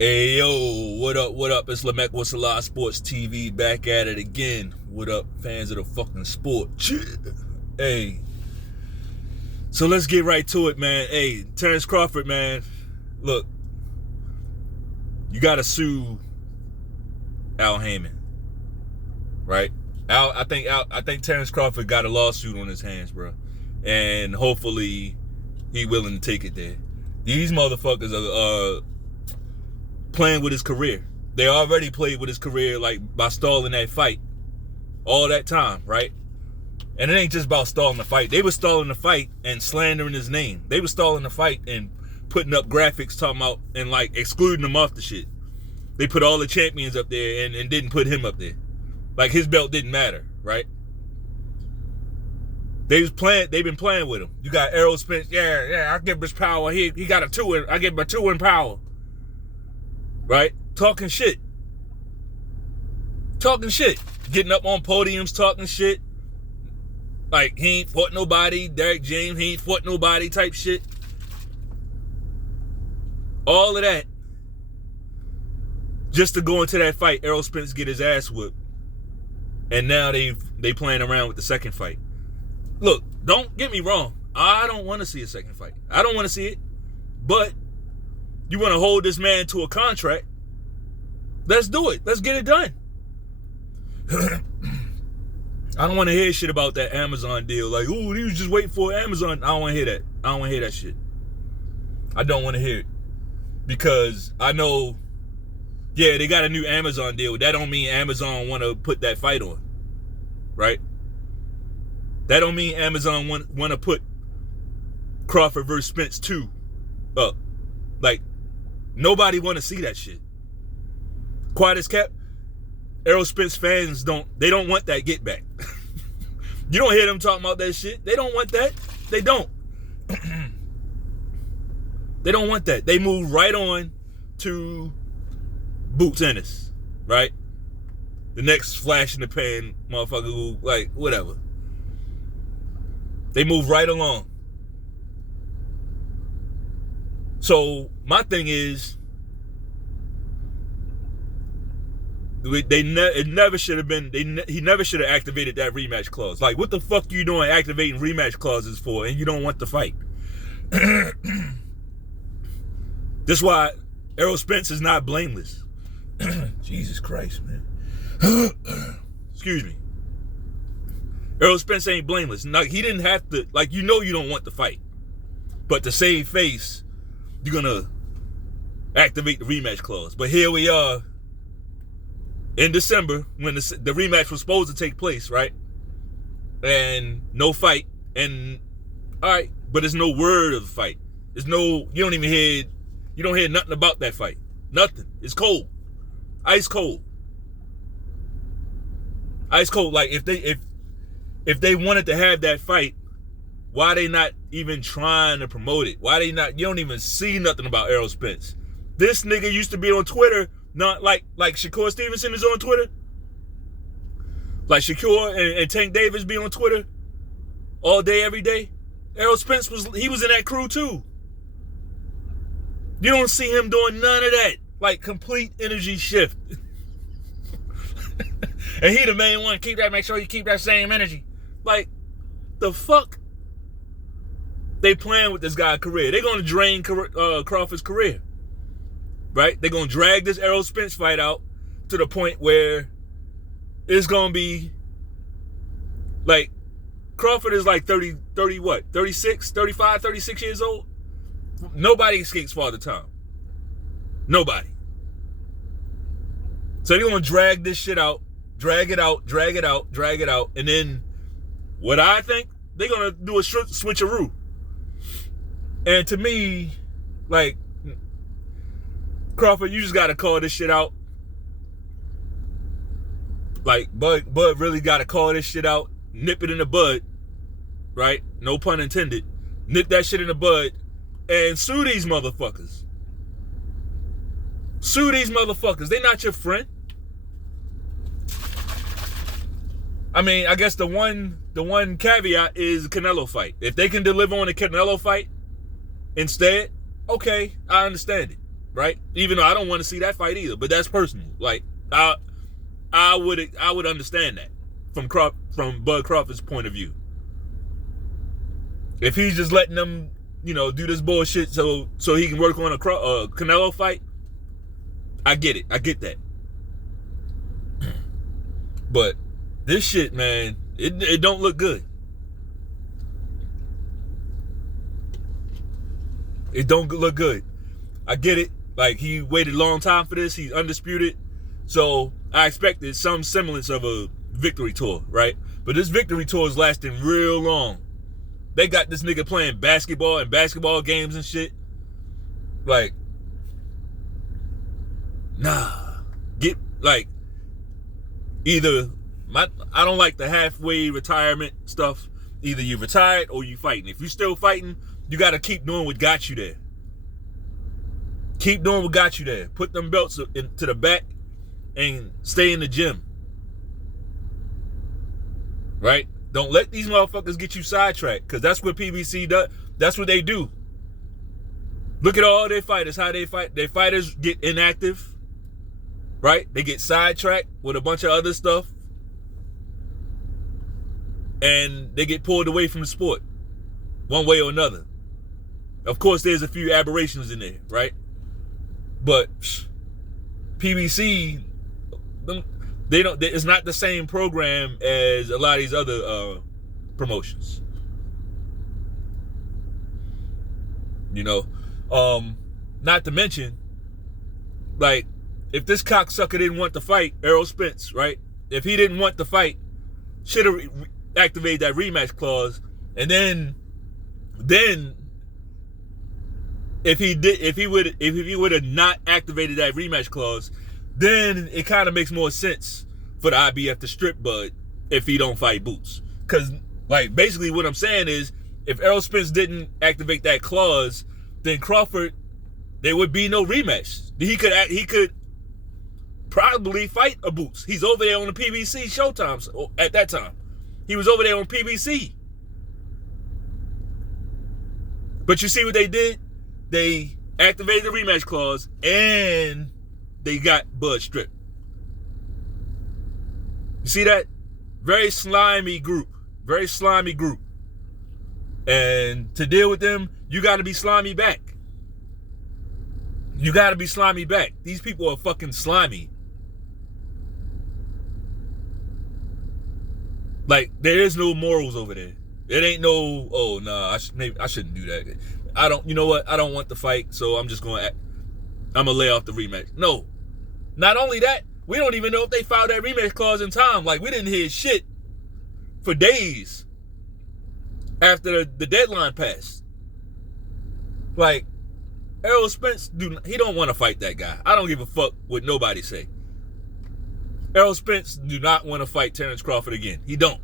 Hey yo, what up, what up? It's Rematch with Selah Sports TV back at it again. What up, fans of the fucking sport? Hey, so let's get right to it, man. Hey, Terrence Crawford, man. Look, you gotta sue Al Heyman, right? I think Terrence Crawford got a lawsuit on his hands, bro, and hopefully he willing to take it there. These motherfuckers are playing with his career. They already played with his career, like, by stalling that fight all that time, right? And it ain't just about stalling the fight. They were stalling the fight and slandering his name. They were stalling the fight and putting up graphics talking about and like excluding him off the shit. They put all the champions up there and didn't put him up there. Like his belt didn't matter, right? They've been playing with him. You got Errol, Spence. Yeah, I give him his power. He got a 2 I give him a 2 in power. Right? Talking shit. Getting up on podiums, talking shit. Like, he ain't fought nobody. Derek James, he ain't fought nobody type shit. All of that. Just to go into that fight, Errol Spence get his ass whooped. And now they playing around with the second fight. Look, don't get me wrong. I don't want to see a second fight. I don't want to see it. But you want to hold this man to a contract, let's do it. Let's get it done. I don't want to hear shit about that Amazon deal. Like, ooh, he was just waiting for Amazon. I don't want to hear that. I don't want to hear that shit. I don't want to hear it. Because I know, yeah, they got a new Amazon deal. That don't mean Amazon want to put that fight on. Right? That don't mean Amazon want to put Crawford versus Spence 2 up. Like, nobody want to see that shit. Quiet as kept, Errol Spence fans don't want that get back. You don't hear them talking about that shit. They don't want that. They don't. They don't want that. They move right on to boot tennis, right? The next flash in the pan motherfucker who, like, whatever. They move right along. So my thing is, it never should have been. He never should have activated that rematch clause. Like, what the fuck you doing activating rematch clauses for, and you don't want the fight? That's why Errol Spence is not blameless. Jesus Christ, man. Excuse me. Errol Spence ain't blameless. Like, he didn't have to. Like, you know you don't want the fight, but to save face, you're gonna activate the rematch clause. But here we are in December when the rematch was supposed to take place, right? And no fight. And all right, but there's no word of the fight. There's no. You don't hear nothing about that fight. Nothing. It's cold, ice cold, ice cold. Like, if they wanted to have that fight, why they not even trying to promote it? Why they not? You don't even see nothing about Errol Spence. This nigga used to be on Twitter, not like Shakur Stevenson is on Twitter. Like Shakur and Tank Davis be on Twitter all day, every day. Errol Spence was in that crew too. You don't see him doing none of that. Like, complete energy shift. And he the main one. Make sure you keep that same energy. Like, the fuck? They playing with this guy's career. They're going to drain Crawford's career. Right? They're going to drag this Errol Spence fight out to the point where it's going to be like, Crawford is like 30 what? 36, 35, 36 years old? Nobody escapes Father Time. Nobody. So they're going to drag this shit out, drag it out. And then what I think, they're going to do a switcheroo. And to me, like, Crawford, you just got to call this shit out. Like, Bud really got to call this shit out. Nip it in the bud. Right? No pun intended. Nip that shit in the bud. And sue these motherfuckers. Sue these motherfuckers. They not your friend. I mean, I guess the one caveat is Canelo fight. If they can deliver on a Canelo fight instead, okay, I understand it. right? Even though I don't want to see that fight either, but that's personal. Like I would understand that from Bud Crawford's point of view. If he's just letting them, do this bullshit so he can work on a Canelo fight, I get it. I get that. But this shit, man, it don't look good. It don't look good. I get it. Like, he waited a long time for this. He's undisputed. So I expected some semblance of a victory tour, right? But this victory tour is lasting real long. They got this nigga playing basketball and basketball games and shit. Like, nah. I don't like the halfway retirement stuff. Either you retired or you fighting. If you still fighting, you got to keep doing what got you there. Keep doing what got you there. Put them belts to the back and stay in the gym. Right? Don't let these motherfuckers get you sidetracked, because that's what PBC does. That's what they do. Look at all their fighters, how they fight. Their fighters get inactive. Right? They get sidetracked with a bunch of other stuff. And they get pulled away from the sport. One way or another. Of course, there's a few aberrations in there, right? But PBC, it's not the same program as a lot of these other promotions. Not to mention, like, if this cocksucker didn't want to fight, Errol Spence, right? If he didn't want to fight, should have activated that rematch clause, and then if he would have not activated that rematch clause, then it kind of makes more sense for the IBF to strip Bud if he don't fight Boots. Because, like, basically what I'm saying is, if Errol Spence didn't activate that clause, then Crawford, there would be no rematch. He could probably fight a Boots. He's over there on the PBC Showtime at that time. He was over there on PBC. But you see what they did? They activated the rematch clause and they got Bud stripped. You see that? Very slimy group. Very slimy group. And to deal with them, you got to be slimy back. You got to be slimy back. These people are fucking slimy. Like, there is no morals over there. It ain't no, oh, nah, I shouldn't do that. You know what? I don't want the fight, so I'm going to lay off the rematch. No. Not only that, we don't even know if they filed that rematch clause in time. Like, we didn't hear shit for days after the deadline passed. Like, Errol Spence, he don't want to fight that guy. I don't give a fuck what nobody say. Errol Spence do not want to fight Terrence Crawford again. He don't.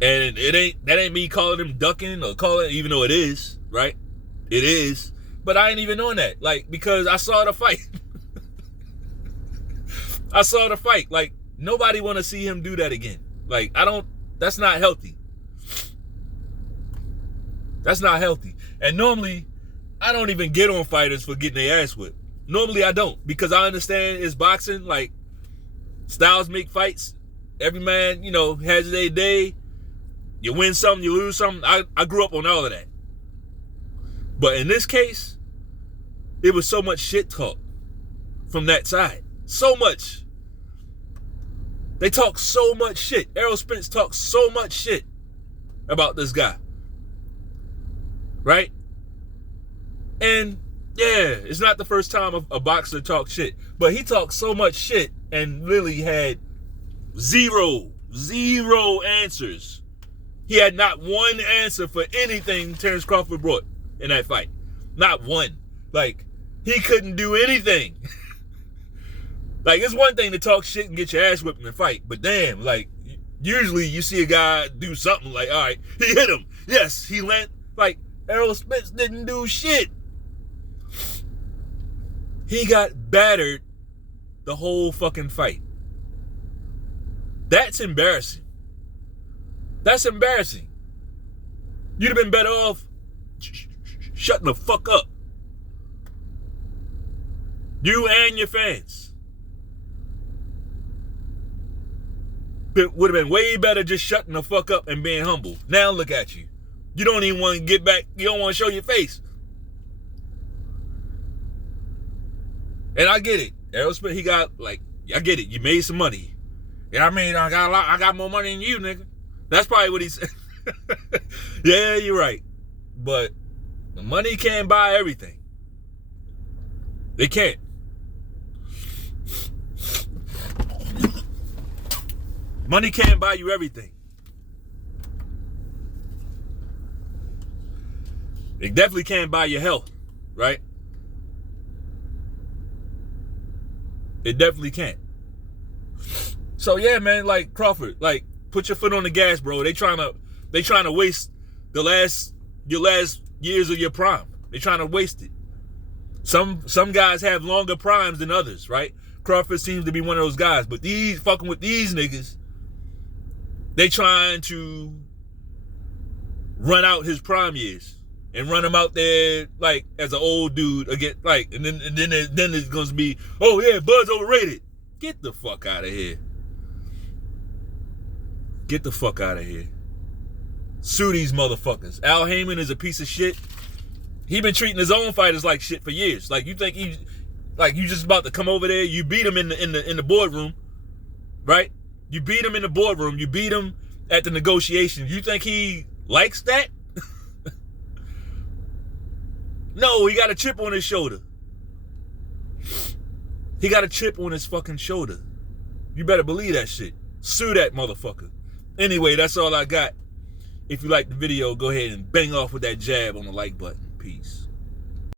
And that ain't me calling him ducking or calling, even though it is, right? It is. But I ain't even on that. Like, because I saw the fight. I saw the fight. Like, nobody want to see him do that again. Like, that's not healthy. That's not healthy. And normally, I don't even get on fighters for getting their ass whipped. Normally, I don't. Because I understand it's boxing. Like, styles make fights. Every man, has their day. You win something, you lose something. I grew up on all of that. But in this case, it was so much shit talk from that side. So much. They talk so much shit. Errol Spence talks so much shit about this guy. Right? And yeah, it's not the first time a boxer talks shit. But he talked so much shit and really had zero answers. He had not one answer for anything Terrence Crawford brought in that fight. Not one. Like, he couldn't do anything. Like, it's one thing to talk shit and get your ass whipped in a fight. But damn, like, usually you see a guy do something like, all right, he hit him. Yes, he landed. Like, Errol Spence didn't do shit. He got battered the whole fucking fight. That's embarrassing. That's embarrassing. You'd have been better off Shut the fuck up. You and your fans. It would have been way better just shutting the fuck up and being humble. Now look at you. You don't even want to get back. You don't want to show your face. And I get it. Errol Spence, he got, like, I get it. You made some money. Yeah, I mean, I got more money than you, nigga. That's probably what he said. Yeah, you're right. But the money can't buy everything. It can't. Money can't buy you everything. It definitely can't buy your health, right? It definitely can't. So yeah, man, like Crawford, like put your foot on the gas, bro. They trying to waste your last years of your prime. They trying to waste it. Some guys have longer primes than others, right? Crawford seems to be one of those guys, but these fucking with these niggas, they trying to run out his prime years and run him out there like as an old dude again, like, and then it's gonna be, oh yeah, Bud's overrated. Get the fuck out of here. Get the fuck out of here. Sue these motherfuckers. Al Heyman is a piece of shit. He been treating his own fighters like shit for years. Like you think you just about to come over there? You beat him in the boardroom, right? You beat him in the boardroom. You beat him at the negotiations. You think he likes that? No, he got a chip on his shoulder. He got a chip on his fucking shoulder. You better believe that shit. Sue that motherfucker. Anyway, that's all I got. If you like the video, go ahead and bang off with that jab on the like button. Peace.